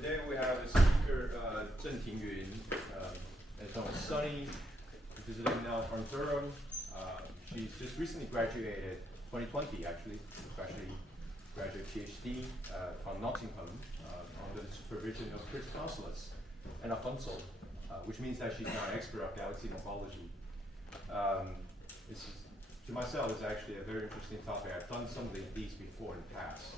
Today we have a speaker, Ting-Yun, and from sunny, visiting now from Durham. She's just recently graduated, 2020 actually, especially graduate PhD from Nottingham under the supervision of Chris Consulas and Alfonso, which means that she's now an expert of galaxy morphology. To myself, it's actually a very interesting topic. I've done some of these before in the past.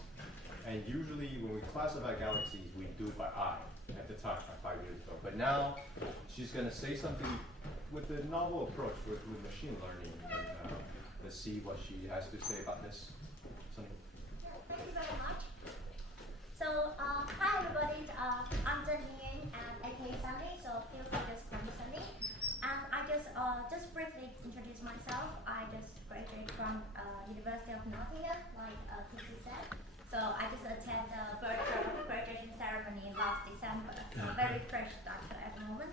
And usually when we classify galaxies, we do it by eye at the time, like 5 years ago. But now she's going to say something with a novel approach with machine learning. And let's see what she has to say about this. Thank you very much. So, hi everybody, I'm Ting-Yun and aka Sunny, so feel free to just call me Sunny. And I just briefly introduce myself. I just graduated from University of Nottingham, like Chrissy said. So I just attended the virtual graduation ceremony last December. So very fresh doctor at the moment.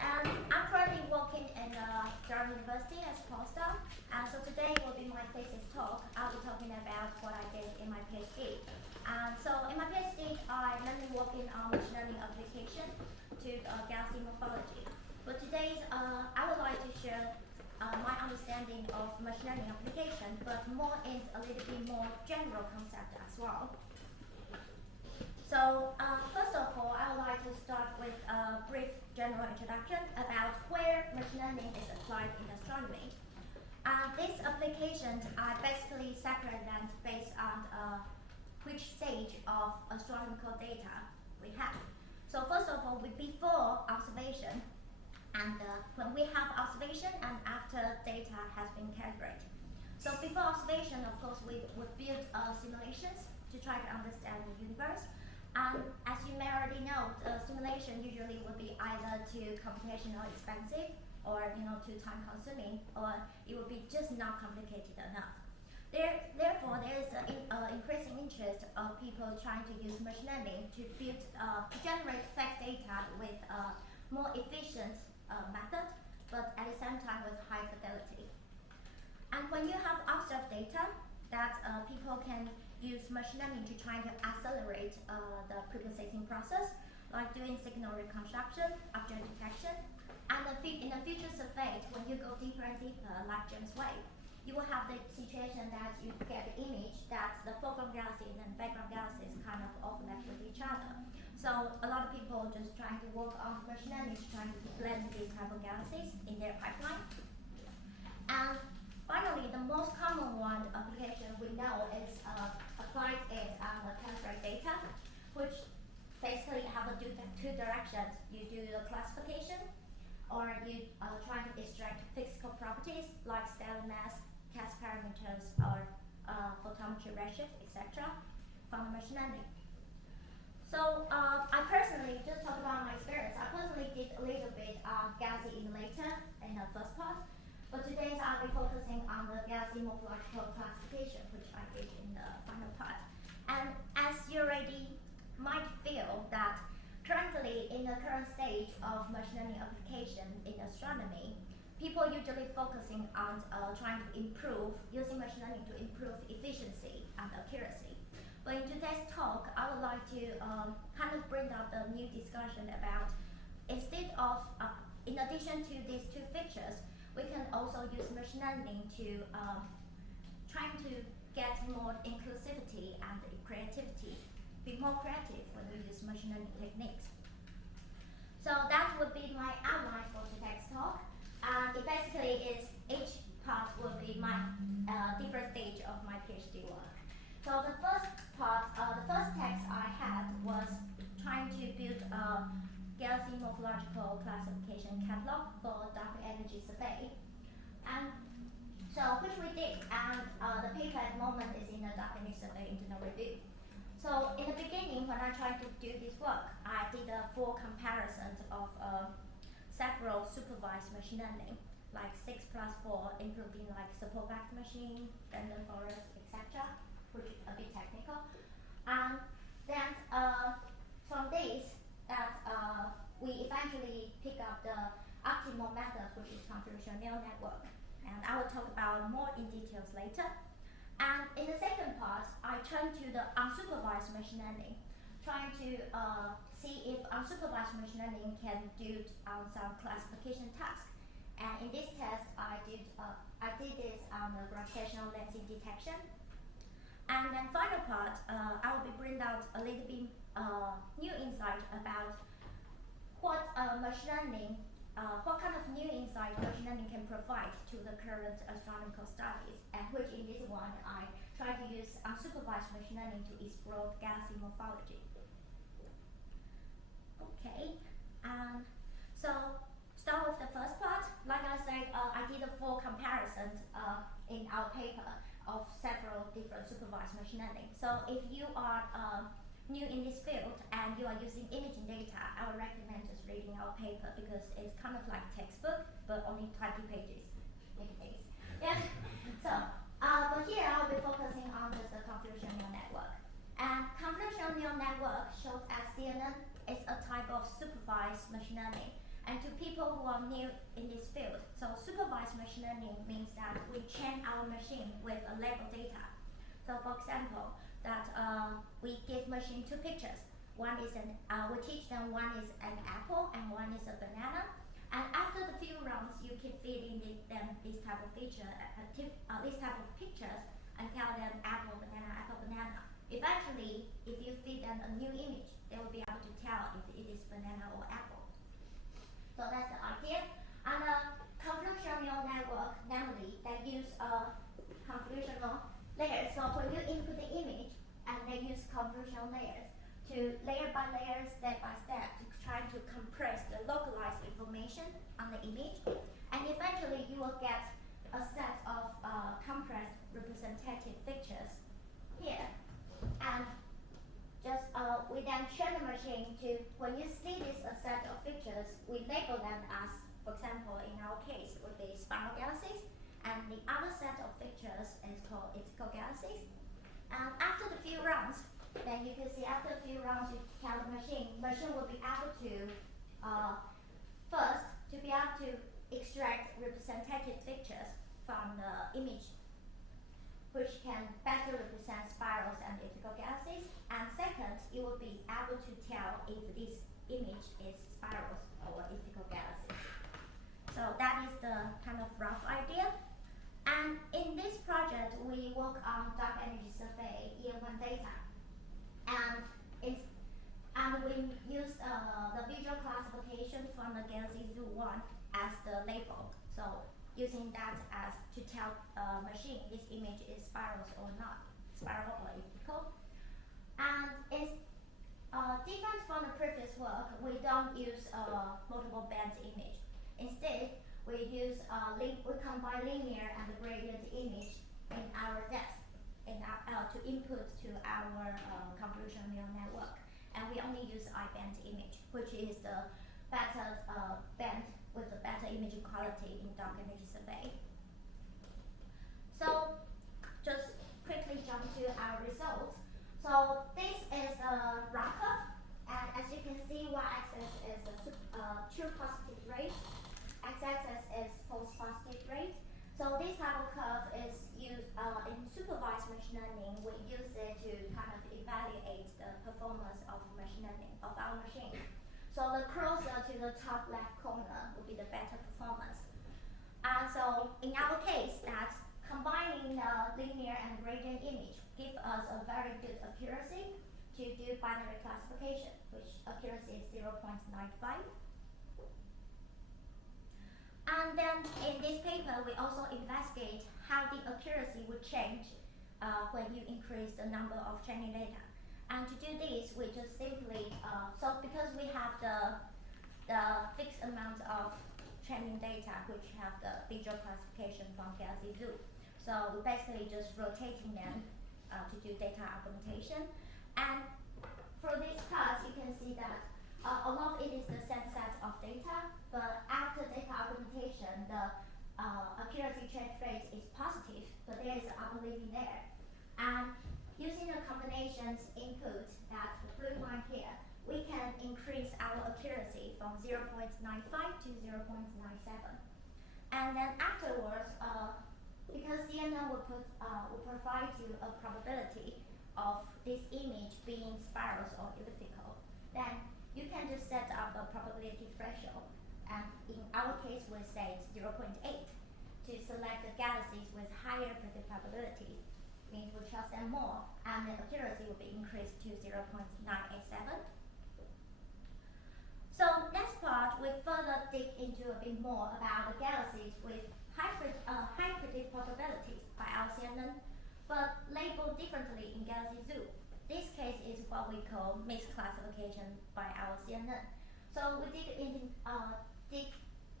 And I'm currently working in Durham University as a postdoc. And so today will be my thesis talk. I'll be talking about what I did in my PhD. So in my PhD, I mainly working on machine learning application to galaxy morphology. But today, I would like to share my understanding of machine learning application, but more in a little bit more general concept as well. So first of all, I would like to start with a brief general introduction about where machine learning is applied in astronomy. These applications are basically separated based on which stage of astronomical data we have. So first of all, before observation, and when we have observation and after data has been calibrated. So before observation, of course, we would build simulations to try to understand the universe. And as you may already know, simulation usually would be either too computationally expensive or too time consuming, or it would be just not complicated enough. Therefore, there is an increasing interest of people trying to use machine learning to generate fact data with more efficient method, but at the same time with high fidelity. And when you have observed data, that people can use machine learning to try to accelerate the preprocessing process, like doing signal reconstruction, object detection, and in the future survey, when you go deeper and deeper, like James Webb, you will have the situation that you get the image that the foreground galaxies and background galaxies kind of overlap with each other. So a lot of people just trying to work on machine learning, trying to blend these type of galaxies in their pipeline. And finally, the most common one application we know is applied is on the calibrate data, which basically have two directions. You do the classification, or you try to extract physical properties like stellar mass, cast parameters, or photometry redshift, etc. from the machine learning. So I personally, just talk about my experience, I personally did a little bit of galaxy emulator in the first part, but today I'll be focusing on the galaxy morphological classification, which I did in the final part. And as you already might feel that currently in the current stage of machine learning application in astronomy, people usually focusing on trying to improve, using machine learning to improve efficiency and accuracy. But in today's talk, I would like to kind of bring up a new discussion about instead of, in addition to these two features, we can also use machine learning to trying to get more inclusivity and creativity, be more creative when we use machine learning techniques. So that would be my outline for today's talk. It basically is each part will be my different stage of my PhD work. So the first part, the first text I had was trying to build a galaxy morphological classification catalog for dark energy survey. And so, which we did, and the paper at the moment is in the dark energy survey internal review. So in the beginning, when I tried to do this work, I did a full comparison of several supervised machine learning, like 6+4, including like supervised machine, random forest, etc., which is a bit technical. And then from this, we eventually pick up the optimal method, which is convolutional neural network. And I will talk about more in details later. And in the second part, I turn to the unsupervised machine learning. trying to see if unsupervised machine learning can do some classification task. And in this test, I did this on the gravitational lensing detection. And then final part, I will be bringing out a little bit new insight about what machine learning, what kind of new insight machine learning can provide to the current astronomical studies, and which in this one I try to use unsupervised machine learning to explore galaxy morphology. Okay, so start with the first part. Like I said, I did a full comparison in our paper of several different supervised machine learning. So if you are new in this field and you are using imaging data, I would recommend just reading our paper because it's kind of like textbook, but only 20 pages. Yeah. So, but here I'll be focusing on just the convolutional neural network. And convolutional neural network, short as CNN, is a type of supervised machine learning. And to people who are new in this field, so supervised machine learning means that we train our machine with a labeled data. So for example, that we give machine two pictures. One is we teach them one is an apple and one is a banana. And after the few rounds, you keep feeding them this type of feature, this type of pictures, and tell them apple, banana, apple, banana. Eventually, if you feed them a new image, they will be able to tell if it is banana or apple. So that's the idea. And convolutional neural network, namely, they use convolutional layers. So when you input the image, and they use convolutional layers to layer by layer, step by step, to try to compress the localized information on the image. And eventually, you will get a set of compressed representative pictures here. And just we then train the machine to, when you see this set of pictures, we label them as, for example, in our case, would be spiral galaxies, and the other set of pictures is called elliptical galaxies. And after the few rounds, then you can see after a few rounds, you tell the machine will be able to, first, to be able to extract representative pictures from the image, which can better represent spirals and elliptical galaxies. And second, you will be able to tell if this image is spirals or elliptical galaxies. So that is the kind of rough idea. And in this project, we work on dark energy survey year 1 data. And we use the visual classification from the Galaxy Zoo 1 as the label. So using that as to tell machine this image is spirals or not, spiral or elliptical. And it's different from the previous work. We don't use multiple band image. Instead, we use we combine linear and gradient image in our depth to input to our convolutional neural network. And we only use I-band image, which is the better band with the better image quality in dark energy survey. So just quickly jump to our results. So this is the RAC curve, and as you can see, y-axis is the true positive rate, x-axis is false positive rate. So this type of curve is used in supervised machine learning. We use it to kind of evaluate the performance of machine learning of our machine. So the closer to the top left corner will be the better performance. And so in our case, that's combining the linear and gradient image give us a very good accuracy to do binary classification, which accuracy is 0.95. And then in this paper, we also investigate how the accuracy would change when you increase the number of training data. And to do this, we just simply, so because we have the fixed amount of training data, which have the visual classification from Galaxy Zoo. So we're basically just rotating them to do data augmentation. And for this class, you can see that a lot of it is the same set of data, but after data augmentation, the accuracy change rate is positive, but there is upper limit there. And using the combinations input, that the blue line here, we can increase our accuracy from 0.95 to 0.97. And then afterwards, because CNN will provide you a probability of this image being spirals or elliptical, then you can just set up a probability threshold. And in our case, we say it's 0.8 to select the galaxies with higher predicted probability. Means we trust them more, and the accuracy will be increased to 0.987. So next part, we further dig into a bit more about the galaxies with high predicted probabilities by our CNN, but labeled differently in Galaxy Zoo. This case is what we call misclassification by our CNN. So we dig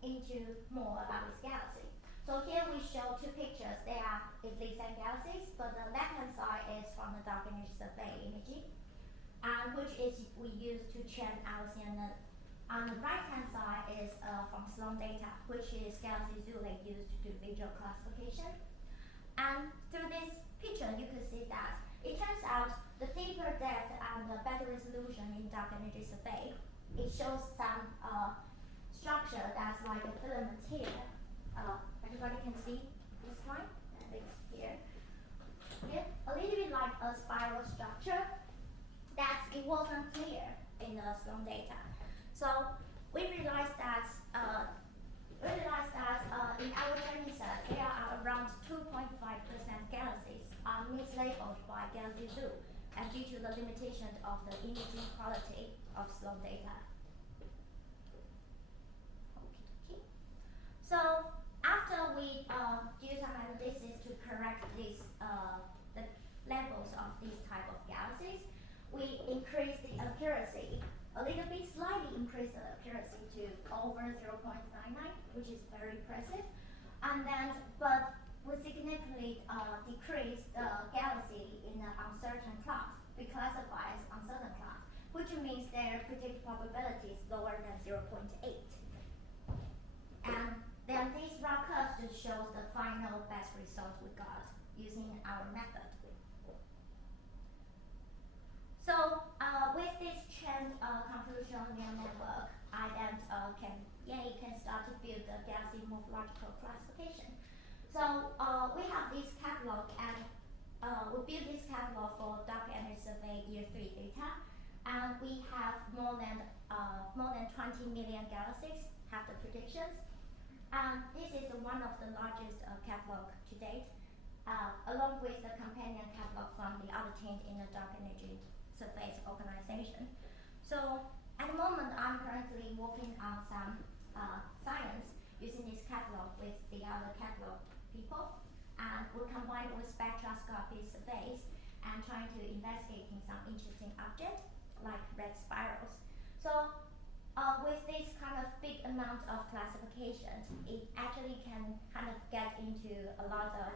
into more about this galaxy. So here we show two pictures. They are the same galaxies, but the left-hand side is from the dark energy survey imaging, which is we use to train our CNN. On the right-hand side is from Sloan data, which is Galaxy Zoo they use to do visual classification. And through this picture, you can see that it turns out the deeper depth and the better resolution in dark energy survey, it shows some structure that's like a filament here. Everybody can see this one, and it's here. Yeah, a little bit like a spiral structure. It wasn't clear in the Sloan data. So we realized that in our training set, there are around 2.5% galaxies are mislabeled by Galaxy Zoo, and due to the limitation of the imaging quality of Sloan data. Okay. So after we do some analysis to correct the levels of these type of galaxies, we increase the accuracy a little bit, slightly increase the accuracy to over 0.99, which is very impressive. And then, but we significantly decrease the galaxy in the uncertain class. We classify as uncertain class, which means their predicted probability is lower than 0.8. And then this raw curve just shows the final best result we got using our method. So with this chain convolutional neural network, I then can start to build the galaxy morphological classification. So we have this catalog, and we built this catalog for dark energy survey year 3 data, and we have more than 20 million galaxies have the predictions. And this is one of the largest catalog to date, along with the companion catalog from the other team in the dark energy survey organization. So at the moment, I'm currently working on some science using this catalog with the other catalog people, and we'll combine it with spectroscopy surveys and trying to investigate some interesting objects like red spirals. So with this kind of big amount of classification, it actually can kind of get into a lot of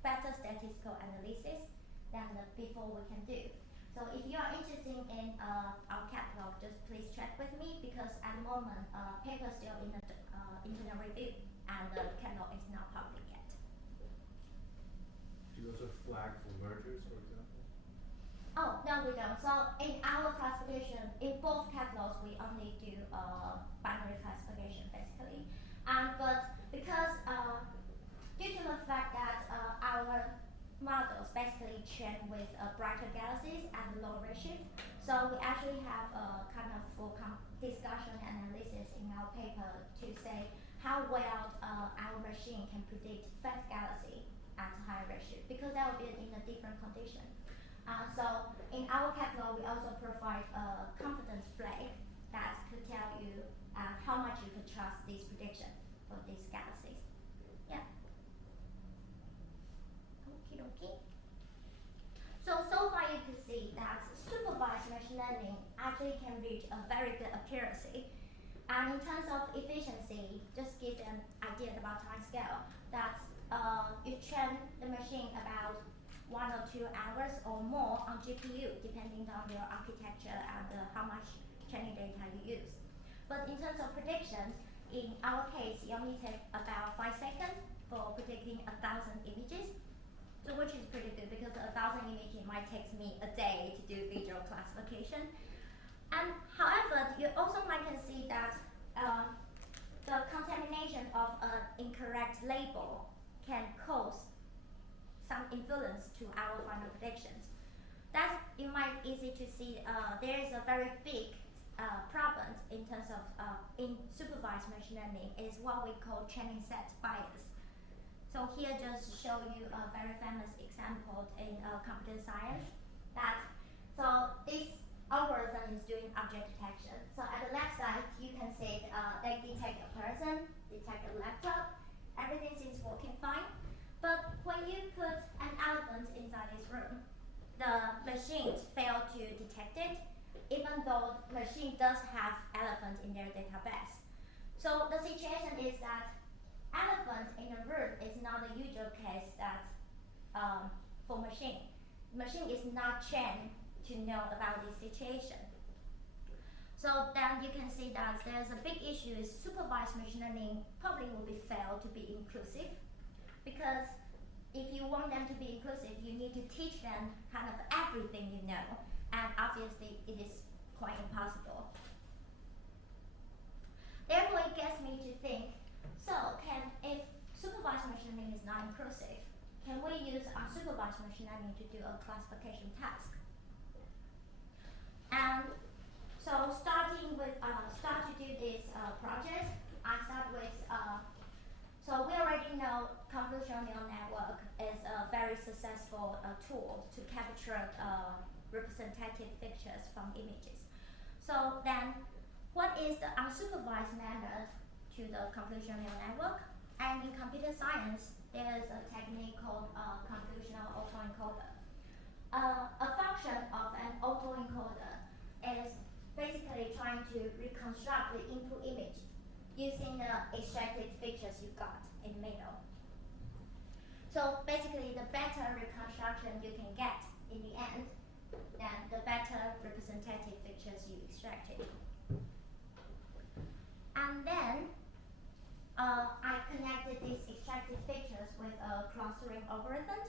better statistical analysis than before we can do. So if you are interested in our catalog, just please check with me, because at the moment, paper is still in the internal review, and the catalog is not public yet. Do you also flag for mergers, for example? Oh, no, we don't. So in our classification, in both catalogs, we only do binary classification, basically. But because due to the fact that our models basically train with brighter galaxies and low redshift, so we actually have a kind of full discussion and analysis in our paper to say how well our machine can predict fat galaxy at higher redshift, because that will be in a different condition. So in our catalog, we also provide a confidence flag that could tell you how much you could trust this prediction for these galaxies. Yeah. Okie dokie. So far you can see that supervised machine learning actually can reach a very good accuracy. And in terms of efficiency, just give an idea about time scale, that you train the machine about 1 or 2 hours or more on GPU, depending on your architecture and how much training data you use. But in terms of predictions, in our case, it only takes about 5 seconds for predicting 1,000 images, so which is pretty good, because 1,000 images might take me a day to do visual classification. And however, you also might can see that the contamination of an incorrect label can cause some influence to our final predictions. you might easy to see there is a very big problem in terms of in supervised machine learning is what we call training set bias. So here just show you a very famous example in computer science that so this algorithm is doing object detection. So at the left side you can see they detect a person, detect a laptop, everything seems working fine. But when you put an elephant inside this room, the machine failed to detect it, even though the machine does have elephant in their database. So the situation is that elephant in a room is not the usual case that for machine. Machine is not trained to know about this situation. So then you can see that there's a big issue is supervised machine learning probably will be failed to be inclusive, because if you want them to be inclusive, you need to teach them kind of everything you know, and obviously it is quite impossible. Therefore, it gets me to think, so if supervised machine learning is not inclusive, can we use unsupervised machine learning to do a classification task? And so starting with, start to do this project, I start with, so we already know convolutional neural network is a very successful tool to capture representative pictures from images. So then, what is the unsupervised method to the convolutional neural network? And in computer science, there's a technique called convolutional autoencoder. A function of an autoencoder is basically trying to reconstruct the input image using the extracted features you got in the middle. So basically, the better reconstruction you can get in the end, then the better representative features you extracted. And then I connected these extracted features with a clustering algorithm.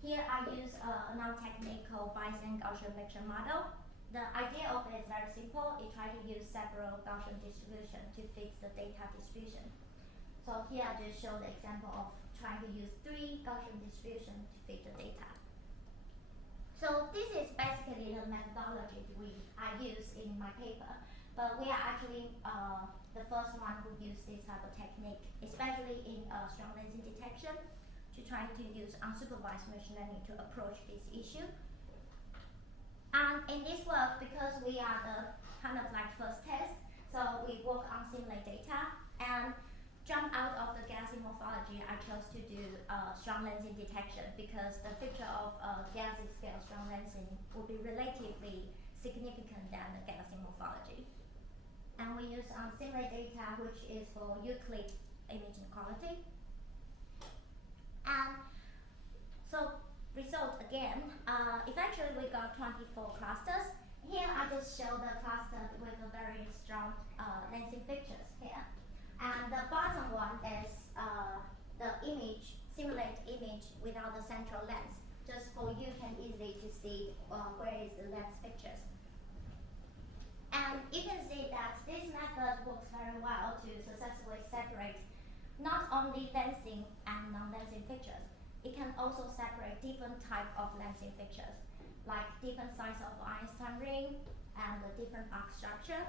Here I use a non-technical Bayesian Gaussian mixture model. The idea of it is very simple. It tries to use several Gaussian distribution to fix the data distribution. So here I just show the example of trying to use 3 Gaussian distribution to fit the data. So this is basically the methodology I use in my paper, but we are actually the first one who use this type of technique, especially in strong lensing detection, to try to use unsupervised machine learning to approach this issue. And in this work, because we are the kind of like first test, so we work on simulate data and jump out of the Gaussian morphology. I chose to do strong lensing detection because the feature of Gaussian scale strong lensing will be relatively significant than the Gaussian morphology. And we use simulate data, which is for Euclid image inequality. And so result again, eventually we got 24 clusters. Here I just show the cluster with a very strong lensing features here. And the bottom one is the image, simulate image without the central lens, just for you can easily to see where is the lens features. And you can see that this method works very well to successfully separate not only lensing and non-lensing features. It can also separate different type of lensing features, like different size of Einstein ring and the different arc structure.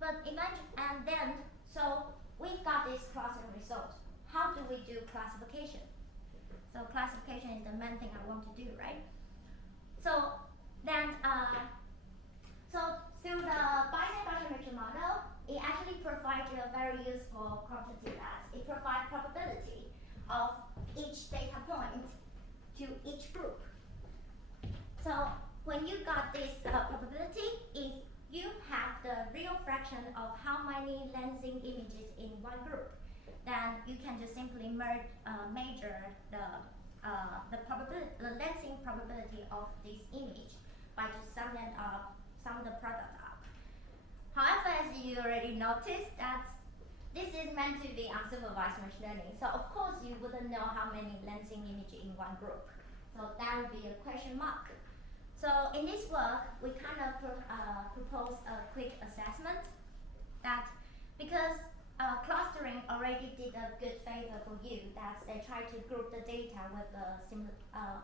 But imagine, and then, so we got this clustering result. How do we do classification? So classification is the main thing I want to do, right? So then, so through the Bayesian Gaussian mixture model, it actually provides you a very useful property that it provides probability of each data point to each group. So when you got this probability, if you have the real fraction of how many lensing images in one group, then you can just simply measure the probability, the lensing probability of this image by just sum the product up. However, as you already noticed, that this is meant to be unsupervised machine learning. So of course you wouldn't know how many lensing images in one group. So that would be a question mark. So in this work, we kind of propose a quick assessment that because clustering already did a good favor for you, that they try to group the data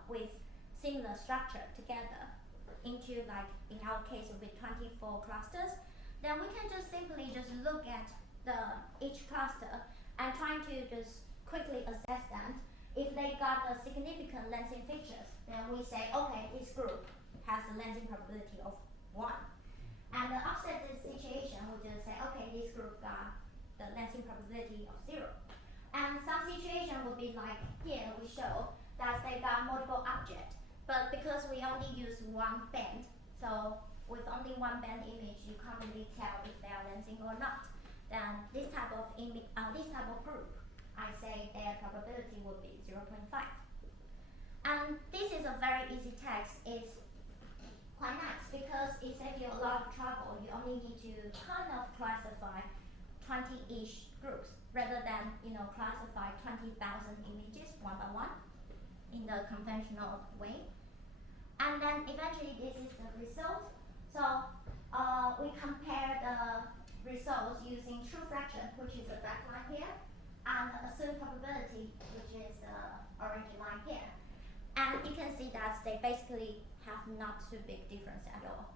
with similar structure together into, like in our case it would be 24 clusters, then we can just simply just look at each cluster and trying to just quickly assess them. If they got a significant lensing features, then we say, okay, this group has a lensing probability of 1. And the opposite situation, we just say, okay, this group got the lensing probability of 0. And some situation would be like here, we show that they got multiple objects, but because we only use one band, so with only one band image, you can't really tell if they are lensing or not. Then this type of group, I say their probability would be 0.5. And this is a very easy text. It's quite nice because it saves you a lot of trouble. You only need to kind of classify 20-ish groups rather than classify 20,000 images one by one in the conventional way. And then eventually this is the result. So we compare the results using true fraction, which is the black line here, and assumed probability, which is the orange line here. And you can see that they basically have not too big difference at all.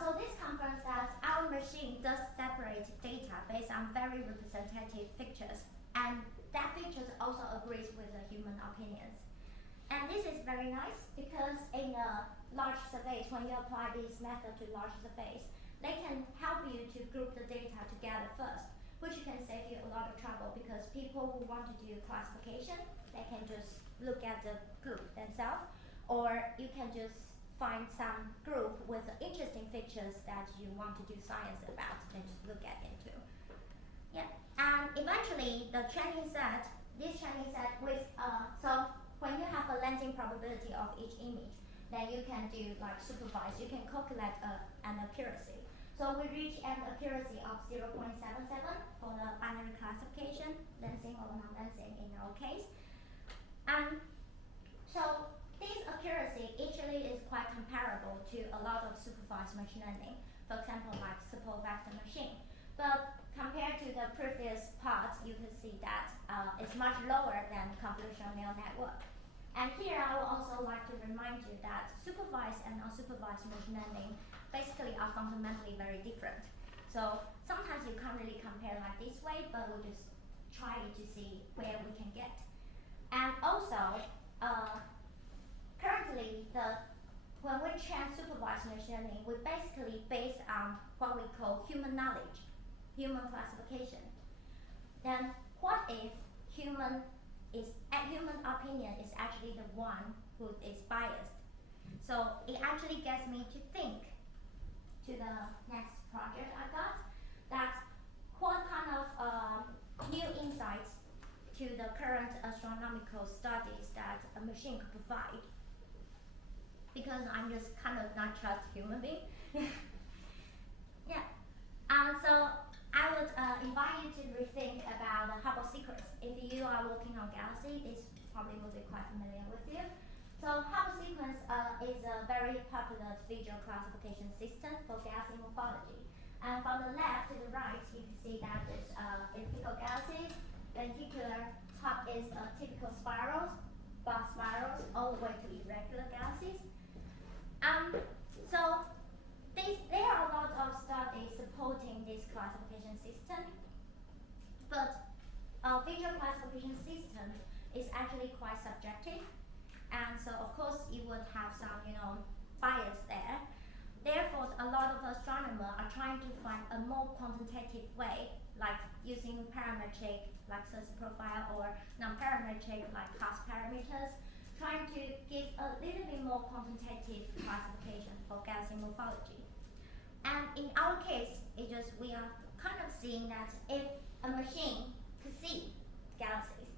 So this confirms that our machine does separate data based on very representative pictures, and that pictures also agrees with the human opinions. And this is very nice because in large surveys, when you apply this method to large surveys, they can help you to group the data together first, which can save you a lot of trouble because people who want to do classification, they can just look at the group themselves, or you can just find some group with interesting features that you want to do science about and just look at it too. Yeah, and eventually the training set, this training set with, so when you have a lensing probability of each image, then you can do like supervised, you can calculate an accuracy. So we reach an accuracy of 0.77 for the binary classification, lensing or non-lensing in our case. And so this accuracy actually is quite comparable to a lot of supervised machine learning, for example, like support vector machine. But compared to the previous part, you can see that it's much lower than convolutional neural network. And here I would also like to remind you that supervised and unsupervised machine learning basically are fundamentally very different. So sometimes you can't really compare like this way, but we'll just try to see where we can get. And also, currently, when we train supervised machine learning, we basically base on what we call human knowledge, human classification. Then what if human opinion is actually the one who is biased? So it actually gets me to think to the next project I got, that what kind of new insights to the current astronomical studies that a machine could provide. Because I'm just kind of not trust human being. Yeah. So I would invite you to rethink about the Hubble sequence. If you are working on galaxy, this probably will be quite familiar with you. So Hubble sequence is a very popular visual classification system for galaxy morphology. And from the left to the right, you can see that there's elliptical galaxies. Lenticular top is typical spirals, bar spirals, all the way to irregular galaxies. So there are a lot of studies supporting this classification system, but visual classification system is actually quite subjective, and so of course you would have some bias there. Therefore, a lot of astronomers are trying to find a more quantitative way, like using parametric like surface profile or non-parametric like cost parameters, trying to give a little bit more quantitative classification for galaxy morphology. And in our case, we are kind of seeing that if a machine could see galaxies,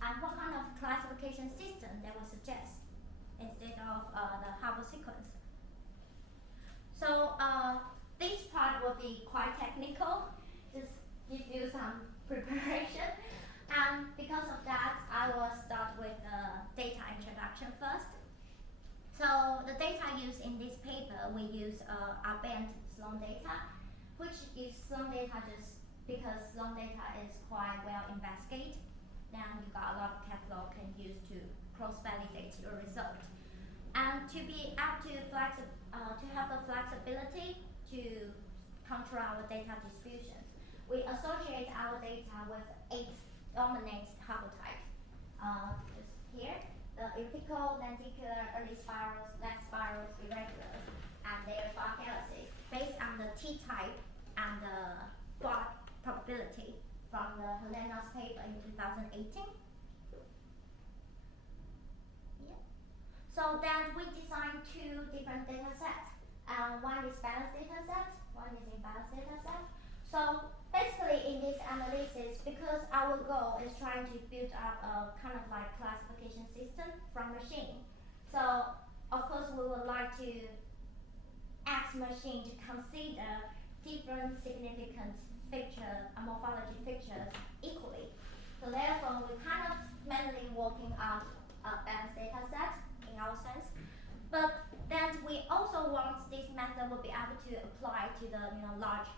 and what kind of classification system they would suggest instead of the Hubble sequence. So this part will be quite technical, just give you some preparation. And because of that, I will start with the data introduction first. So the data used in this paper, we use our band Sloan data, which is Sloan data just because Sloan data is quite well investigated. Then you got a lot of catalog can use to cross-validate your result. And to be able to have the flexibility to control our data distribution, we associate our data with 8 dominant haplotypes. Just here, the elliptical, lenticular, early spirals, late spirals, irregulars, and their bar galaxies, based on the T-type and the bar probability from the Helena's paper in 2018. So then we designed 2 different data sets. One is balanced data set, one is imbalanced data set. So basically in this analysis, because our goal is trying to build up a kind of like classification system from machine. So of course we would like to ask machine to consider different significant features, morphology features equally. So therefore we're kind of mainly working on a balanced data set in our sense. But then we also want this method will be able to apply to the large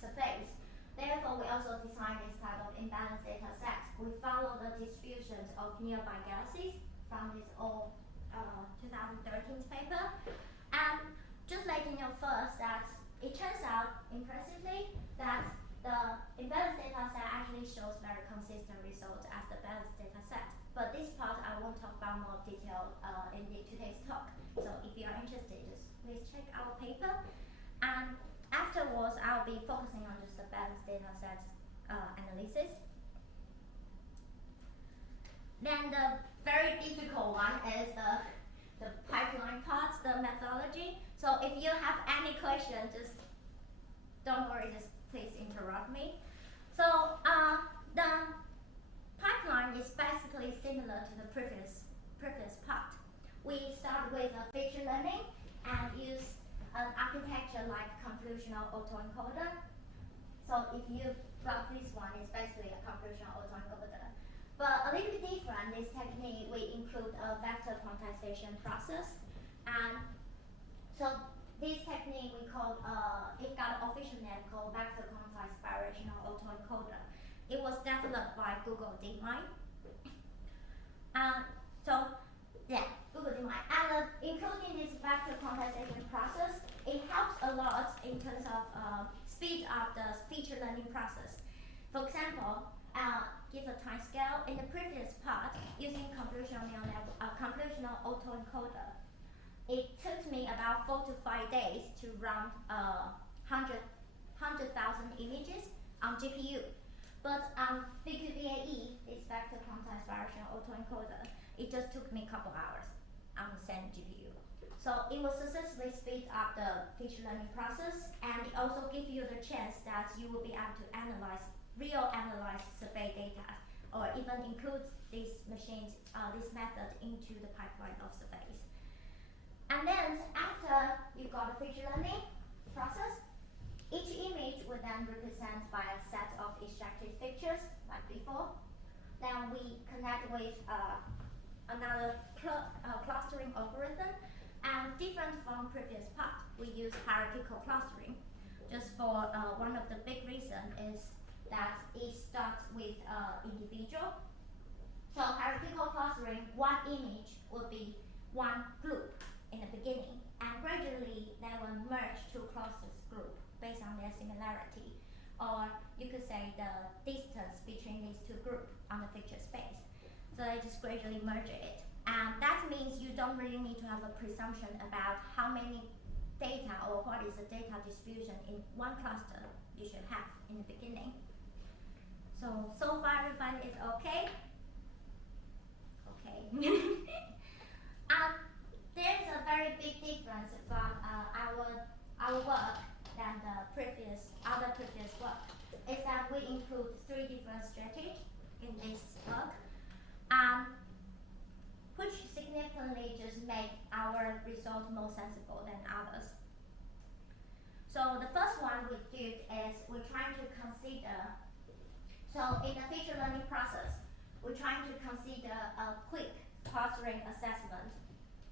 surface. Therefore, we also design this type of imbalanced data set. We follow the distributions of nearby galaxies from this old 2013 paper. And just let you know first that it turns out impressively that the imbalanced data set actually shows very consistent results as the balanced data set. But this part I won't talk about more detail in today's talk. So if you are interested, just please check our paper. And afterwards, I'll be focusing on just the balanced data set analysis. Then the very difficult one is the pipeline part, the methodology. So if you have any questions, just don't worry, just please interrupt me. So the pipeline is basically similar to the previous part. We start with a feature learning and use an architecture like convolutional autoencoder. So if you plug this one, it's basically a convolutional autoencoder. But a little bit different, this technique, we include a vector quantization process. And so this technique we call, it got an official name called vector quantized birational autoencoder. It was developed by Google DeepMind. Google DeepMind. And including this vector quantization process, it helps a lot in terms of speed up the feature learning process. For example, give a time scale in the previous part using convolutional autoencoder. It took me about 4 to 5 days to run 100,000 images on GPU. But on VQVAE, this vector quantized birational autoencoder, it just took me a couple hours on the same GPU. So it will successfully speed up the feature learning process, and it also gives you the chance that you will be able to analyze survey data, or even include these machines, this method into the pipeline of surveys. And then after you got the feature learning process, each image will then represent by a set of extracted features, like before. Then we connect with another clustering algorithm, and different from previous part, we use hierarchical clustering. Just for one of the big reasons is that it starts with individual. So hierarchical clustering, one image will be one group in the beginning, and gradually they will merge to clusters group based on their similarity, or you could say the distance between these two groups on the feature space. So they just gradually merge it. And that means you don't really need to have a presumption about how many data or what is the data distribution in one cluster you should have in the beginning. So far everybody is okay? Okay. There's a very big difference from our work than the other previous work, is that we include 3 different strategies in this work, which significantly just make our result more sensible than others. So the first one we did is we're trying to consider, so in the feature learning process, we're trying to consider a quick clustering assessment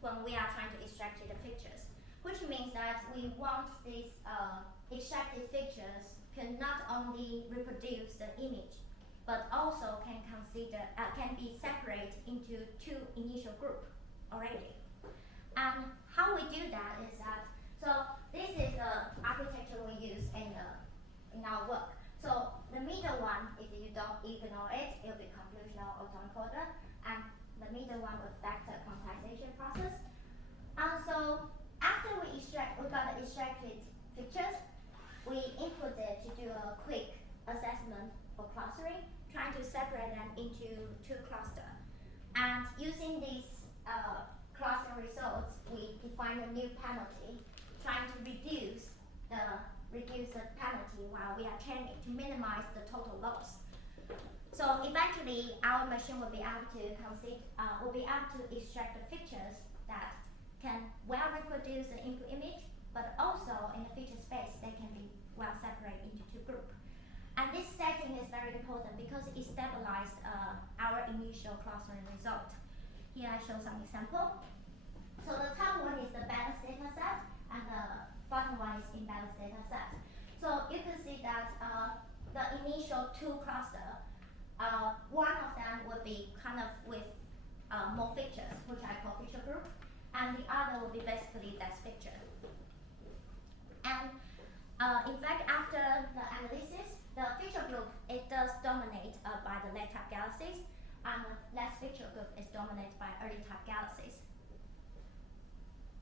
when we are trying to extract the features, which means that we want these extracted features can not only reproduce the image, but also can be separated into 2 initial groups already. And how we do that is that, so this is the architecture we use in our work. So the middle one, if you don't ignore it, it'll be convolutional autoencoder, and the middle one with vector quantization process. And so after we got the extracted features, we input it to do a quick assessment for clustering, trying to separate them into two clusters. And using these clustering results, we define a new penalty, trying to reduce the penalty while we are training to minimize the total loss. So eventually, our machine will be able to extract the features that can well reproduce the input image, but also in the feature space, they can be well separated into two groups. And this setting is very important because it stabilized our initial clustering result. Here I show some example. So the top one is the balanced data set, and the bottom one is imbalanced data set. So you can see that the initial two clusters, one of them would be kind of with more features, which I call feature group, and the other will be basically less feature. And in fact, after the analysis, the feature group, it does dominate by the late type galaxies, and the less feature group is dominated by early type galaxies.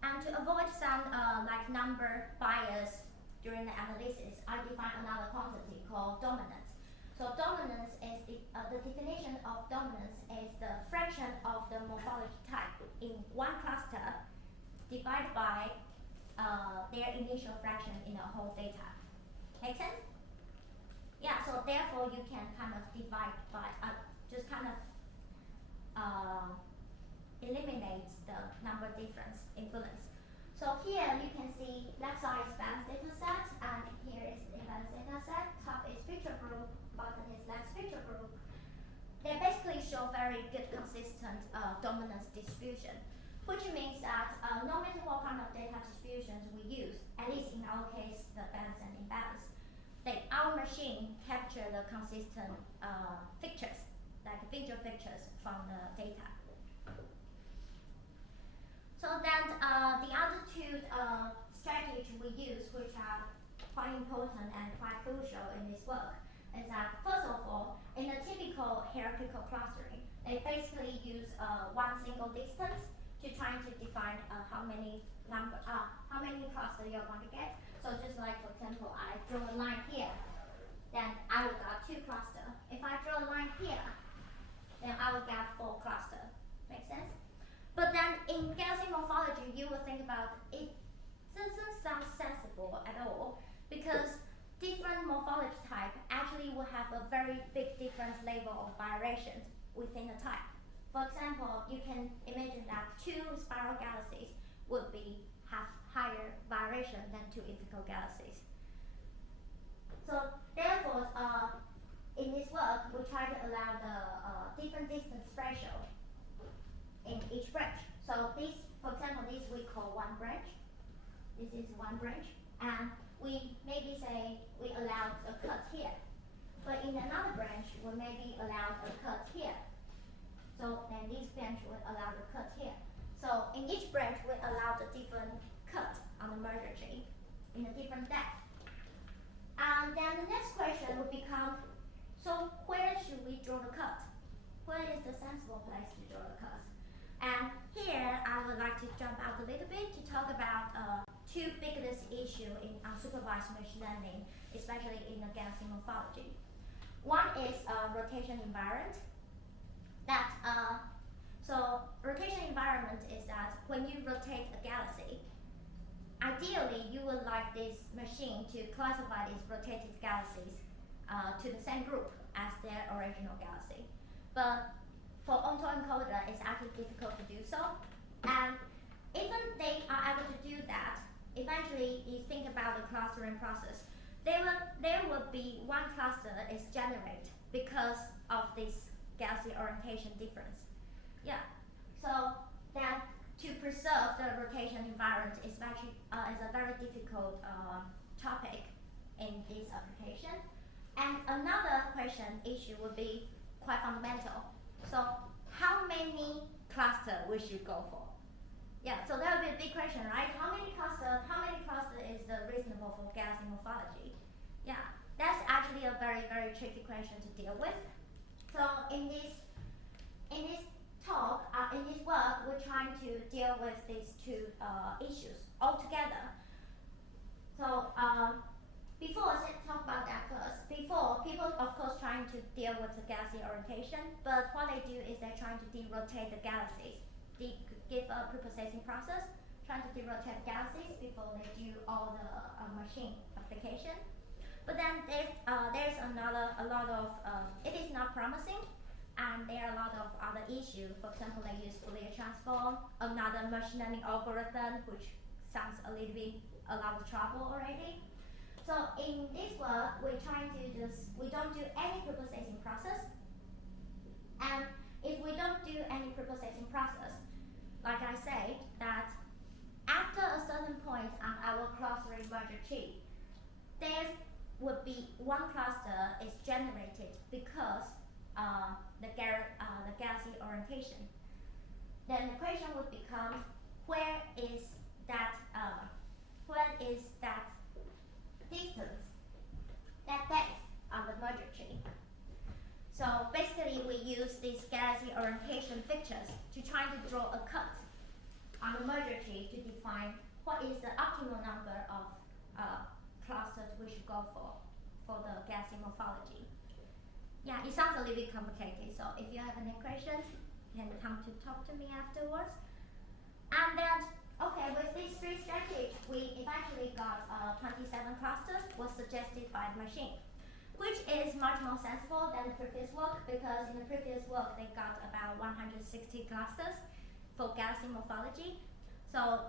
And to avoid some like number bias during the analysis, I define another quantity called dominance. So dominance is the definition of dominance is the fraction of the morphology type in one cluster divided by their initial fraction in the whole data. Make sense? Yeah, so therefore you can kind of divide by, just kind of eliminate the number difference influence. So here you can see left side is balanced data set, and here is imbalanced data set. Top is feature group, bottom is less feature group. They basically show very good consistent dominance distribution, which means that no matter what kind of data distributions we use, at least in our case, the balance and imbalance, our machine capture the consistent features, like feature features from the data. So then the other two strategies we use, which are quite important and quite crucial in this work, is that first of all, in a typical hierarchical clustering, they basically use one single distance to trying to define how many clusters you're going to get. So just like, for example, I draw a line here, then I will get 2 clusters. If I draw a line here, then I will get 4 clusters. Make sense? But then in galaxy morphology, you will think about it doesn't sound sensible at all, because different morphology type actually will have a very big different level of variations within the type. For example, you can imagine that 2 spiral galaxies would have higher variation than 2 elliptical galaxies. So therefore, in this work, we try to allow the different distance ratio in each branch. So this, for example, this we call one branch. This is one branch, and we maybe say we allowed a cut here. But in another branch, we maybe allowed a cut here. So then this branch will allow the cut here. So in each branch, we allow the different cut on the merger G in a different depth. And then the next question would become, so where should we draw the cut? Where is the sensible place to draw the cut? And here, I would like to jump out a little bit to talk about 2 biggest issues in unsupervised machine learning, especially in the galaxy morphology. One is rotation environment. So rotation environment is that when you rotate a galaxy, ideally you would like this machine to classify these rotated galaxies to the same group as their original galaxy. But for autoencoder, it's actually difficult to do so. And even they are able to do that, eventually you think about the clustering process, there will be one cluster is generated because of this galaxy orientation difference. Yeah, so that to preserve the rotation environment is actually is a very difficult topic in this application. And another issue would be quite fundamental. So how many clusters we should go for? Yeah, so that would be a big question, right? How many cluster is the reasonable for galaxy morphology? Yeah, that's actually a very, very tricky question to deal with. So in this talk, in this work, we're trying to deal with these two issues altogether. So before, let's talk about that first. Before, people of course trying to deal with the galaxy orientation, but what they do is they're trying to derotate the galaxies. They give a preprocessing process, trying to derotate galaxies before they do all the machine application. But then there's a lot of, it is not promising, and there are a lot of other issues. For example, they use Fourier transform, another machine learning algorithm, which sounds a lot of trouble already. So in this work, we don't do any preprocessing process. And if we don't do any preprocessing process, like I say, that after a certain point on our clustering merger tree, there would be one cluster is generated because the galaxy orientation. Then the question would become, where is that distance, that depth on the merger tree? So basically, we use these galaxy orientation pictures to try to draw a cut on the merger tree to define what is the optimal number of clusters we should go for the galaxy morphology. Yeah, it sounds a little bit complicated, so if you have any questions, you can come to talk to me afterwards. And then, okay, with these three strategies, we eventually got 27 clusters was suggested by the machine, which is much more sensible than the previous work, because in the previous work they got about 160 clusters for galaxy morphology. So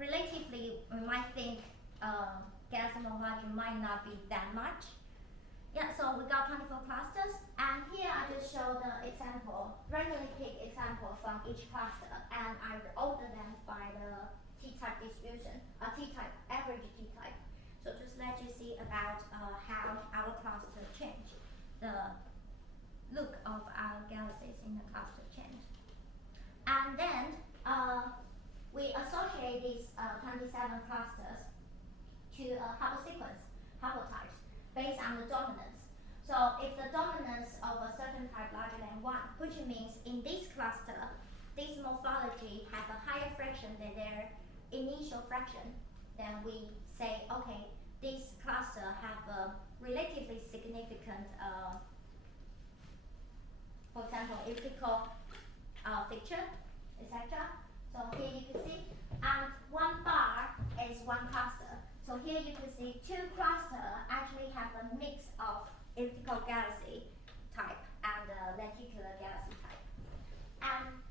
we might think galaxy morphology might not be that much. Yeah, so we got 24 clusters, and here I just show the example, randomly pick example from each cluster, and I order them by the t-type distribution, t-type, average t-type. So just let you see about how our cluster change, the look of our galaxies in the cluster change. And then we associate these 27 clusters to Hubble sequence, Hubble types, based on the dominance. So if the dominance of a certain type larger than 1, which means in this cluster, this morphology has a higher fraction than their initial fraction, then we say, okay, this cluster have a relatively significant, for example, elliptical picture, etc. So here you can see, and 1 bar is 1 cluster. So here you can see 2 clusters actually have a mix of elliptical galaxy type and lenticular galaxy type. And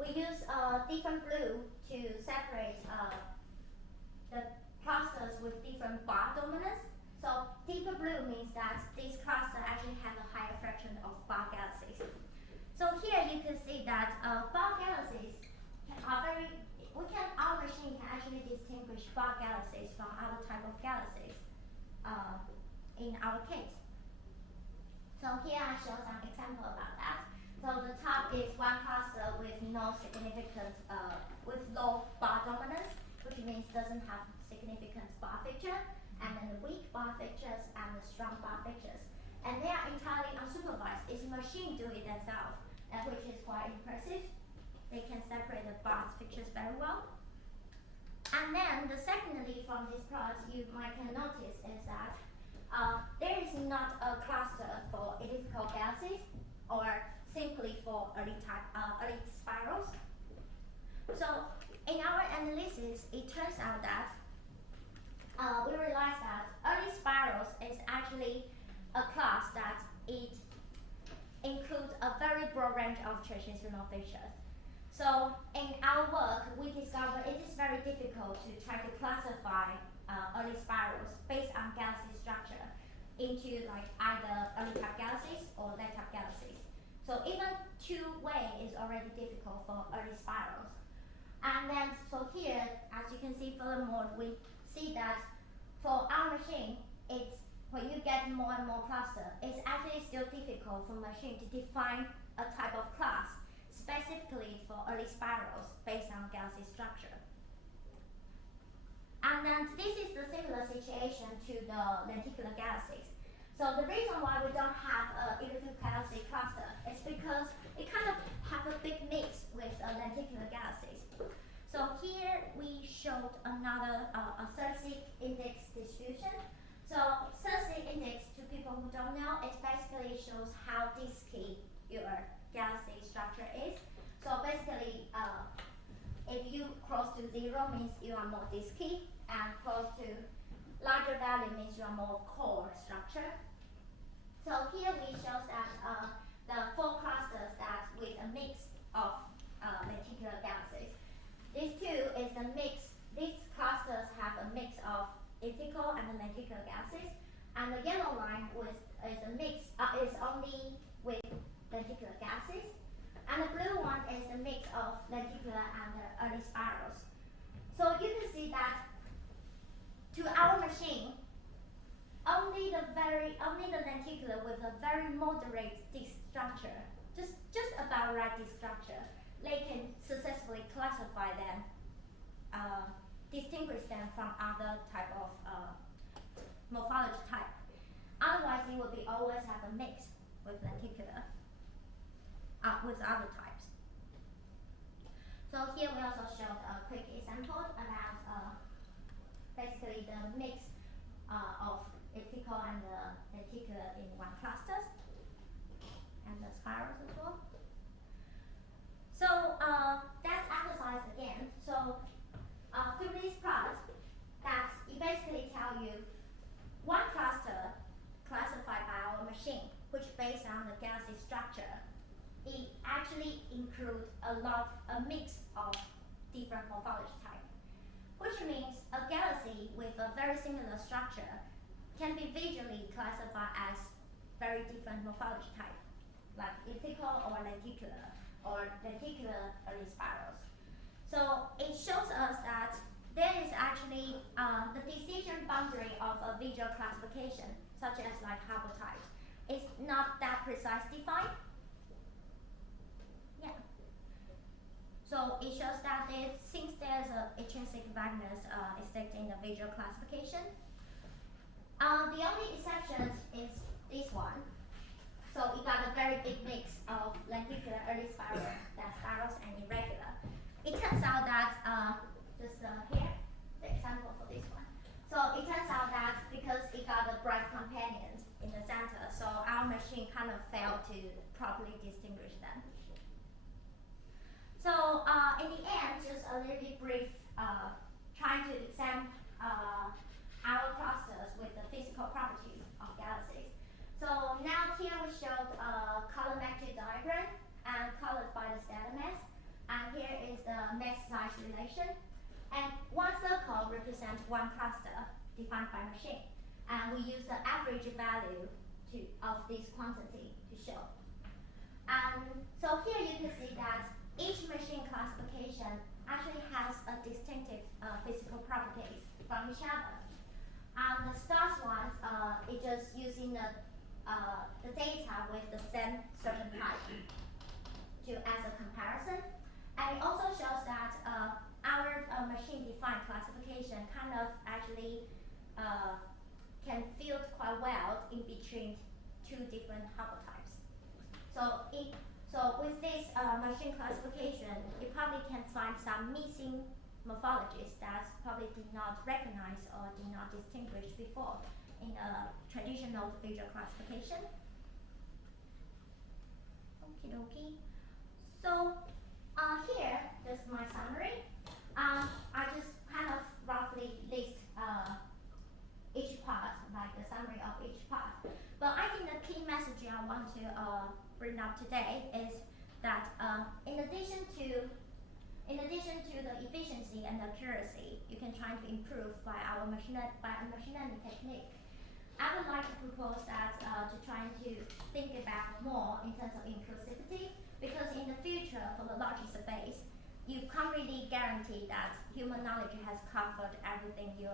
we use different blue to separate the clusters with different bar dominance. So deeper blue means that these clusters actually have a higher fraction of bar galaxies. So here you can see that bar galaxies are our machine can actually distinguish bar galaxies from other type of galaxies in our case. So here I show some example about that. So the top is 1 cluster with no significant, with low bar dominance, which means doesn't have significant bar feature, and then the weak bar features and the strong bar features. And they are entirely unsupervised. It's machine doing it themselves, which is quite impressive. They can separate the bar features very well. And then secondly from this plot, you might can notice is that there is not a cluster for elliptical galaxies or simply for early spirals. So in our analysis, it turns out that we realized that early spirals is actually a class that it includes a very broad range of transitional features. So in our work, we discovered it is very difficult to try to classify early spirals based on galaxy structure into like either early type galaxies or late type galaxies. So even 2-way is already difficult for early spirals. And then, so here, as you can see furthermore, we see that for our machine, it's when you get more and more cluster, it's actually still difficult for machine to define a type of class specifically for early spirals based on galaxy structure. And then this is the similar situation to the lenticular galaxies. So the reason why we don't have a elliptic galaxy cluster is because it kind of have a big mix with lenticular galaxies. So here we showed another a Cersei index distribution. So Cersei index, to people who don't know, it basically shows how disky your galaxy structure is. So basically, if you close to 0 means you are more disky, and close to larger value means you are more core structure. So here we show that the 4 clusters that with a mix of lenticular galaxies. These two is the mix. These clusters have a mix of elliptical and lenticular galaxies, and the yellow line is a mix is only with lenticular galaxies, and the blue one is the mix of lenticular and early spirals. So you can see that to our machine, only the lenticular with a very moderate disk structure, just about right disk structure, they can successfully classify them, distinguish them from other type of morphology type. Otherwise, it would be always have a mix with lenticular, with other types. So here we also showed a quick example about basically the mix of elliptical and lenticular in one clusters, and the spirals as well. So that's exercise again. So through this part, it basically tell you one cluster classified by our machine, which based on the galaxy structure, it actually includes a mix of different morphology type, which means a galaxy with a very similar structure can be visually classified as very different morphology type, like elliptical or lenticular early spirals. So it shows us that there is actually the decision boundary of a visual classification, such as like Hubble type, is not that precise defined. Yeah. So it shows that since there's an intrinsic vagueness exists in the visual classification, the only exception is this one. So it got a very big mix of lenticular early spirals and irregular. It turns out that here, the example for this one. So it turns out that because it got a bright companion in the center, so our machine kind of failed to properly distinguish them. So in the end, just a little bit brief, trying to examine our clusters with the physical properties of galaxies. So now here we showed a colorimetric diagram and colored by the stellar mass. And here is the mass size relation. And one circle represents one cluster defined by machine. And we use the average value of this quantity to show. And so here you can see that each machine classification actually has a distinctive physical properties from each other. And the stars ones, it's just using the data with the same certain type as a comparison. And it also shows that our machine-defined classification kind of actually can fit quite well in between two different Hubble types. So with this machine classification, you probably can find some missing morphologies that probably did not recognize or did not distinguish before in a traditional visual classification. Okie dokie. So here, just my summary. I just kind of roughly list each part, like the summary of each part. But I think the key message I want to bring up today is that in addition to the efficiency and accuracy you can try to improve by a machine learning technique, I would like to propose that to try to think about more in terms of inclusivity, because in the future for the larger space, you can't really guarantee that human knowledge has covered everything you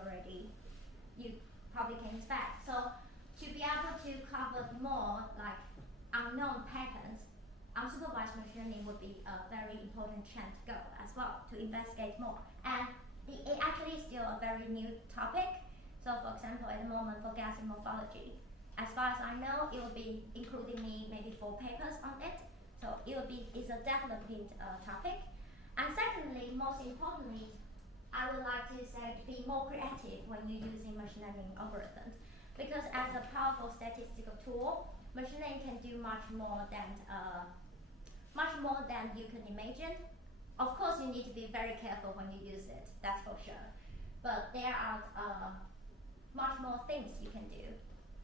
probably can expect. So to be able to cover more like unknown patterns, unsupervised machine learning would be a very important trend to go as well to investigate more. And it actually is still a very new topic. So for example, at the moment for Gaussian morphology, as far as I know, it will be including me maybe 4 papers on it. So it's a definitely topic. And secondly, most importantly, I would like to say be more creative when you're using machine learning algorithms. Because as a powerful statistical tool, machine learning can do much more than you can imagine. Of course, you need to be very careful when you use it, that's for sure. But there are much more things you can do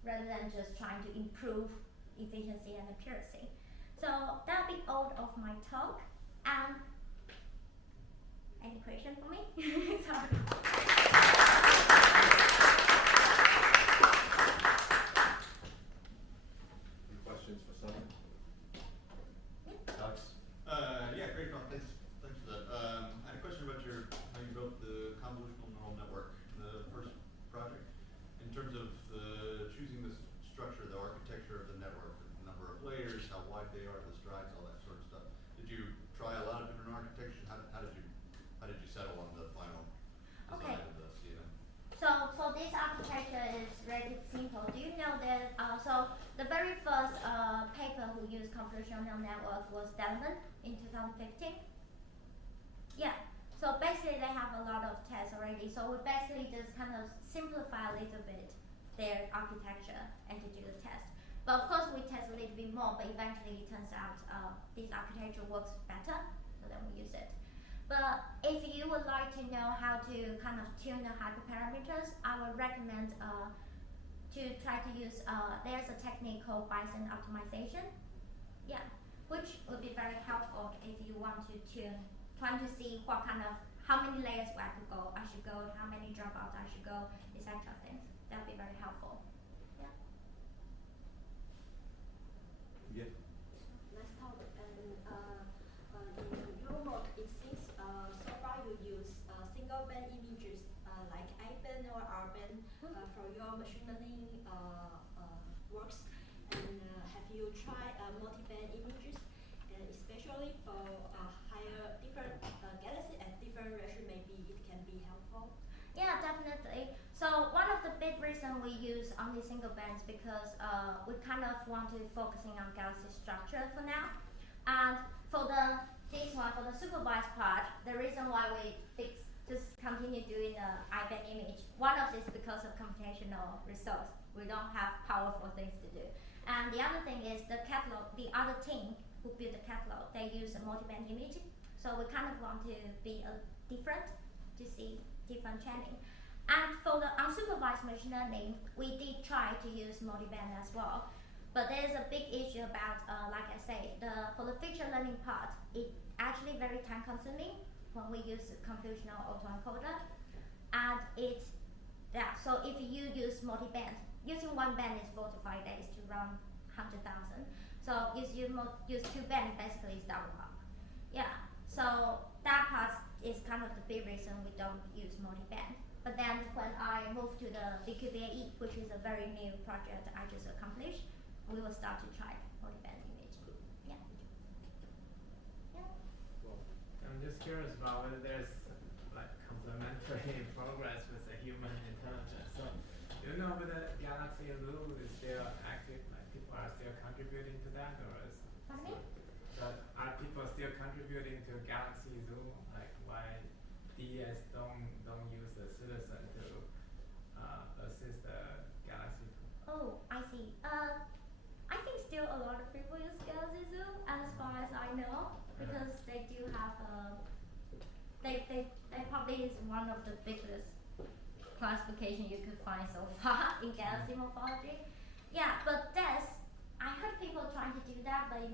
rather than just trying to improve efficiency and accuracy. So that'll be all of my talk. Any question for me? Sorry. Any questions for Sonny? Alex? Yeah, great talk. Thanks for that. I had a question about how you built the convolutional neural network, the first project. In terms of choosing the structure, the architecture of the network, the number of layers, how wide they are, the strides, all that sort of stuff. Did you try a lot of different architectures? How did you settle on the final design of the CNN? So this architecture is really simple. Do you know that? So the very first paper who used convolutional neural network was Delman in 2015. Yeah. So basically, they have a lot of tests already. So we basically just kind of simplify a little bit their architecture and to do the test. But of course, we test a little bit more. But eventually, it turns out this architecture works better. So then we use it. But if you would like to know how to kind of tune the hyperparameters, I would recommend to try to use, there's a technique called Bayesian optimization. Yeah, which would be very helpful if you want to trying to see what kind of, how many layers I should go, how many dropouts I should go, etc. things. That would be very helpful. Yeah. Yeah. Let's talk. In your work, it seems so far you use single band images like I-band or R-band for your machine learning works. And have you tried multi-band images, and especially for different galaxies at different ratio? Maybe it can be helpful. Yeah, definitely. So one of the big reasons we use only single bands because we kind of want to focusing on galaxy structure for now. And for this one, for the supervised part, the reason why we just continue doing the I-band image, one of this because of computational resource. We don't have powerful things to do. And the other thing is the catalog, the other team who built the catalog, they use a multi-band image. So we kind of want to be different to see different chaining. And for the unsupervised machine learning, we did try to use multi-band as well. But there's a big issue about, like I say, for the feature learning part, it's actually very time consuming when we use convolutional autoencoder. And so if you use multi-band, using one band is 4 to 5 days to run 100,000. So if you use 2 bands, basically it's double up. Yeah, so that part is kind of the big reason we don't use multi-band. But then when I moved to the BQVAE, which is a very new project I just accomplished, we will start to try multi-band image. Yeah. Yeah. Well, I'm just curious about whether there's like complementary progress with the human intelligence. So, do you know whether Galaxy Zoo is still active? Like people are still contributing to that, or is? Pardon me? Are people still contributing to Galaxy Zoo? Like why DS don't use the citizen to assist the Galaxy? Oh, I see. I think still a lot of people use Galaxy Zoo, as far as I know, because they do have they probably is one of the biggest classification you could find so far in galaxy morphology. Yeah, but I heard people trying to do that, but it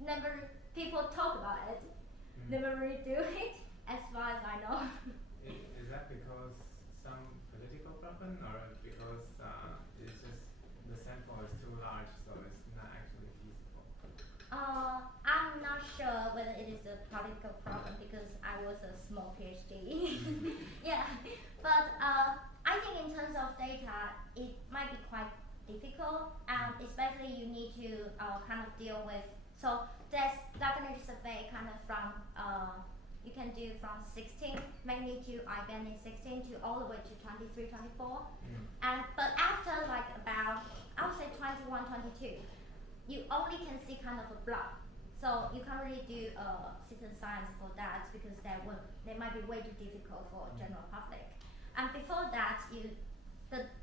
never people talk about it, never really do it, as far as I know. Is that because some political problem, or because it's just the sample is too large, so it's not actually feasible? I'm not sure whether it is a political problem because I was a small PhD. Yeah, but I think in terms of data, it might be quite difficult, and especially you need to kind of deal with So there's definitely survey kind of from you can do from 16 magnitude I-band in 16 to all the way to 23, 24. And but after like about I would say 21, 22, you only can see kind of a block. So you can't really do citizen science for that because they might be way too difficult for general public. And before that,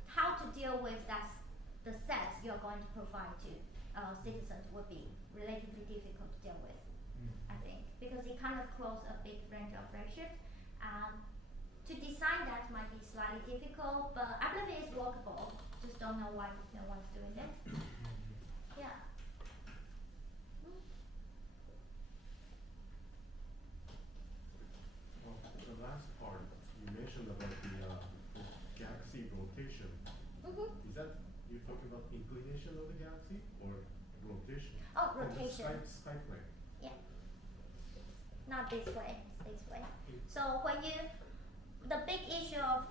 how to deal with the sets you're going to provide to citizens would be relatively difficult to deal with, I think, because it kind of close a big range of redshift. To design that might be slightly difficult, but I believe it is workable. Just don't know why no one's doing it. Yeah. Well, the last part you mentioned about the galaxy rotation. Is that you're talking about inclination of the galaxy or rotation? Oh, the rotation. Skype way. Yeah. Not this way. It's this way. So when the big issue of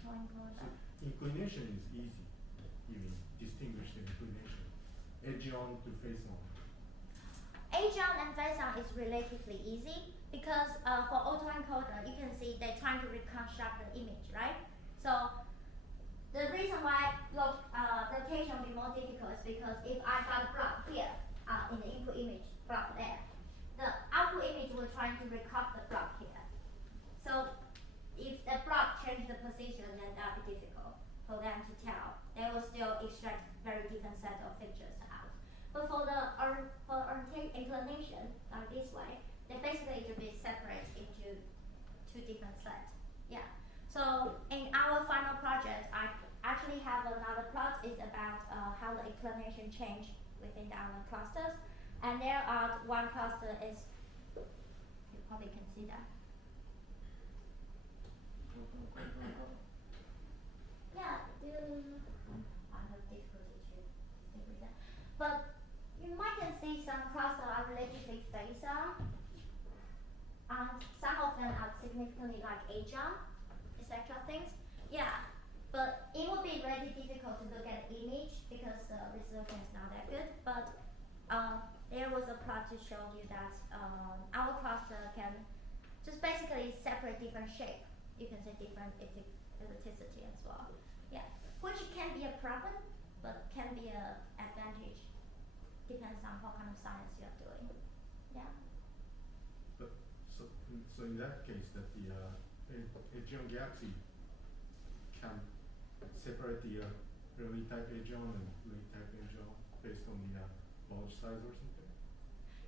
So inclination is easy. You mean distinguish the inclination. Edge on to face on. Edge on and face on is relatively easy because for autoencoder you can see they're trying to reconstruct the image, right? So the reason why rotation will be more difficult is because if I got a block here in the input image block there, the output image will try to record the block here. So if the block changes the position, then that will be difficult for them to tell. They will still extract very different set of features out. But for the inclination, like this way, they basically to be separate into two different sets. Yeah. So in our final project, I actually have another plot is about how the inclination change within our clusters. And there are one cluster is, you probably can see that. Yeah, I have difficulty to think with that. But you might can see some clusters are relatively face on. Some of them are significantly like edge on, etc. things. Yeah, but it would be really difficult to look at the image because the resolution is not that good. But there was a plot to show you that our cluster can just basically separate different shape. You can say different elasticity as well. Yeah, which can be a problem, but can be an advantage. Depends on what kind of science you're doing. Yeah. But so in that case, that the edge-on galaxy can separate the early type edge-on and late type edge-on based on the bulge size or something?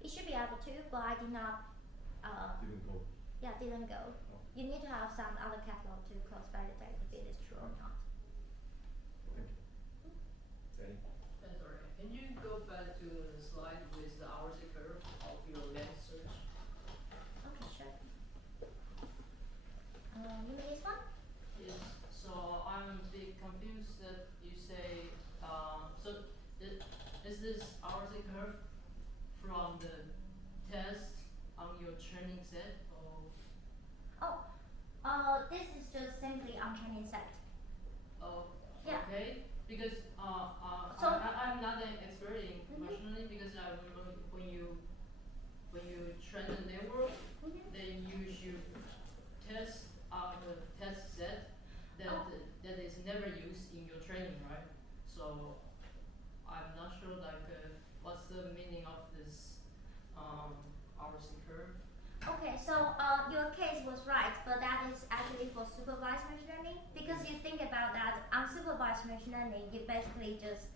It should be able to, but I did not. Didn't go. Yeah, didn't go. Oh. You need to have some other catalog to cross validate if it is true or not. Thank you. Danny? Sorry, can you go back to the slide with the hierarchical curve of your length search? Okay, sure. You mean this one? Yes. So I'm a bit confused that you say is this hierarchical curve from the test on your training set or? This is just simply on training set. Oh, Yeah. okay. Because So- I'm not an expert in machine learning because I remember when you train the network, then you should test the test set that is never used in your training, right? So I'm not sure what's the meaning of this RC curve. Okay, so your case was right, but that is actually for supervised machine learning. Because you think about that, unsupervised machine learning, you basically just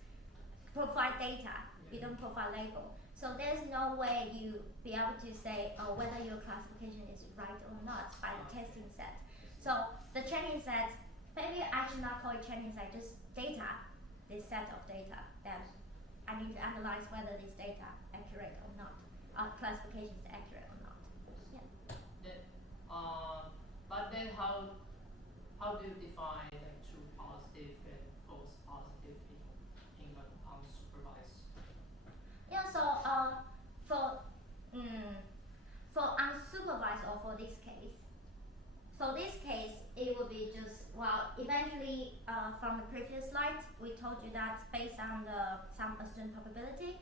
provide data. You don't provide label. So there's no way you be able to say whether your classification is right or not by the testing set. So the training set, maybe I should not call it training set, just data, this set of data that I need to analyze whether this data accurate or not, classification is accurate or not. Yeah. But then how do you define true positive and false positive in an unsupervised? Yeah, so for unsupervised or for this case, so this case it will be just eventually from the previous slide we told you that based on some assumed probability,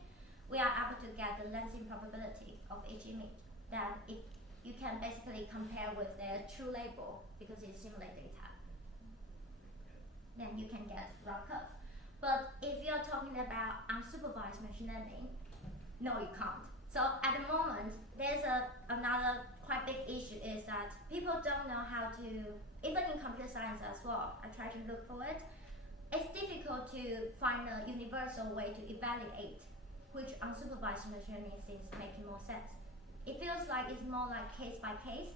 we are able to get the lensing probability of each image. Then if you can basically compare with their true label because it's simulated data. Then you can get rough curve. But if you're talking about unsupervised machine learning, no, you can't. So at the moment, there's another quite big issue is that people don't know how to, even in computer science as well, I try to look for it. It's difficult to find a universal way to evaluate which unsupervised machine learning is making more sense. It feels like it's more like case by case.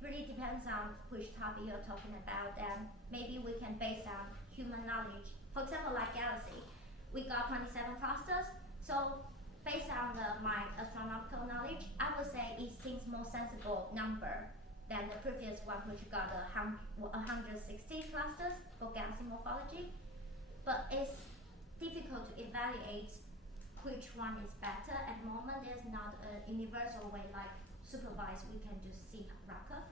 Really depends on which topic you're talking about, and maybe we can base on human knowledge. For example, like galaxy, we got 27 clusters. So based on my astronomical knowledge, I would say it seems more sensible number than the previous one, which got 160 clusters for galaxy morphology. But it's difficult to evaluate which one is better. At the moment, there's not a universal way like supervised, we can just see rough curve.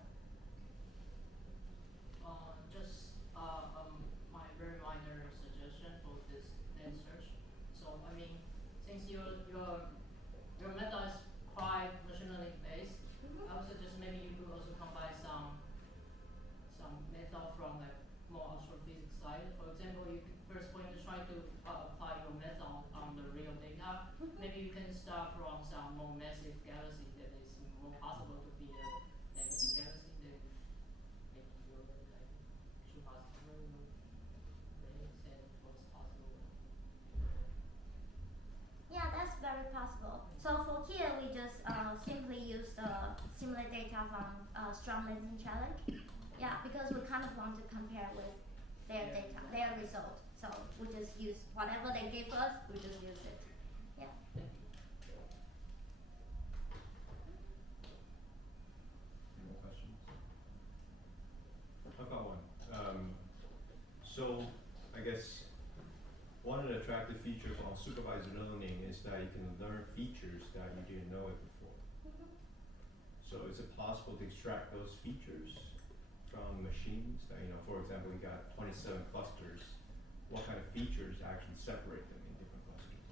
My very minor suggestion for this lens search. So I mean, since your method is quite machine learning based, I would suggest maybe you could also combine some method from like more astrophysics side. For example, you could first when you try to apply your method on the real data, maybe you can start from some more massive galaxy that is more possible to be a lensing galaxy. Then maybe your like two possible range and what's possible. Yeah, that's very possible. So for here, we just simply use the similar data from strong lensing challenge. Yeah, because we kind of want to compare with their data, their result. So we just use whatever they give us, we just use it. Yeah. Any more questions? I've got one. So I guess one of the attractive features on supervised learning is that you can learn features that you didn't know it before. So is it possible to extract those features from machines that, you know, for example, you got 27 clusters, what kind of features actually separate them in different clusters?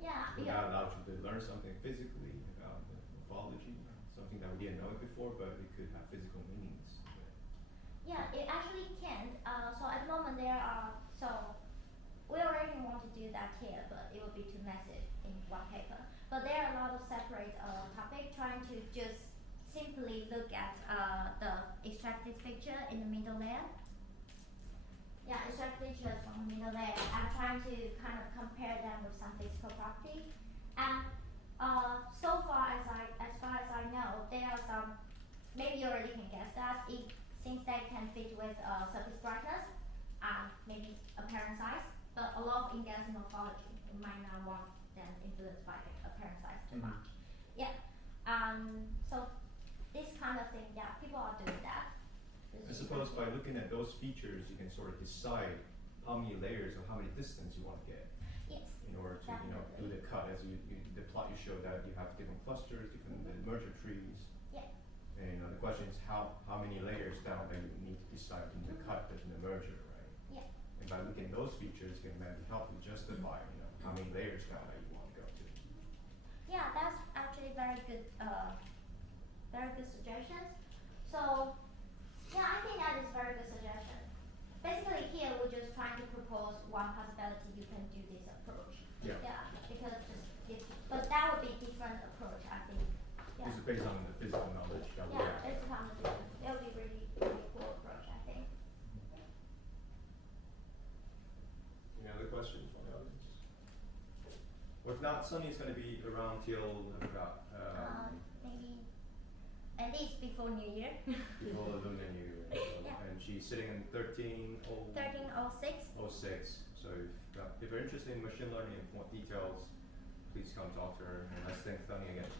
Yeah. So that allows you to learn something physically about the morphology, something that we didn't know it before, but it could have physical meanings. Yeah, it actually can. So at the moment there are, so we already want to do that here, but it would be too massive in one paper. But there are a lot of separate topics trying to just simply look at the extracted feature in the middle layer. Yeah, extract features from the middle layer. I'm trying to kind of compare them with some physical property. And so far as I know, there are some, maybe you already can guess that, since they can fit with surface brightness and maybe apparent size, but a lot of in-galaxy morphology, you might not want them influenced by the apparent size too much. Yeah, so this kind of thing, yeah, people are doing that. I suppose by looking at those features, you can sort of decide how many layers or how many distance you want to get. Yes. In order to, you know, do the cut as the plot you show that you have different clusters, different merger trees. Yeah. And the question is how many layers down that you need to decide in the cut and the merger, right? Yeah. And by looking at those features, it can maybe help you justify, you know, how many layers down that you want to go to. Yeah, that's actually very good suggestions. So, yeah, I think that is very good suggestion. Basically here we're just trying to propose one possibility you can do this approach. Yeah. Yeah, because but that would be different approach, I think. Yeah. This is based on the physical knowledge that we Yeah, have. it's kind of different. It would be really, really cool approach, I think. Any other questions from the audience? Well, if not, Sunny is going to be around till about Maybe at least before New Year. before the Lunar New Year. So, Yeah. and she's sitting in 1306. 1306. So if you're interested in machine learning and more details, please come talk to her. And let's thank Sunny again.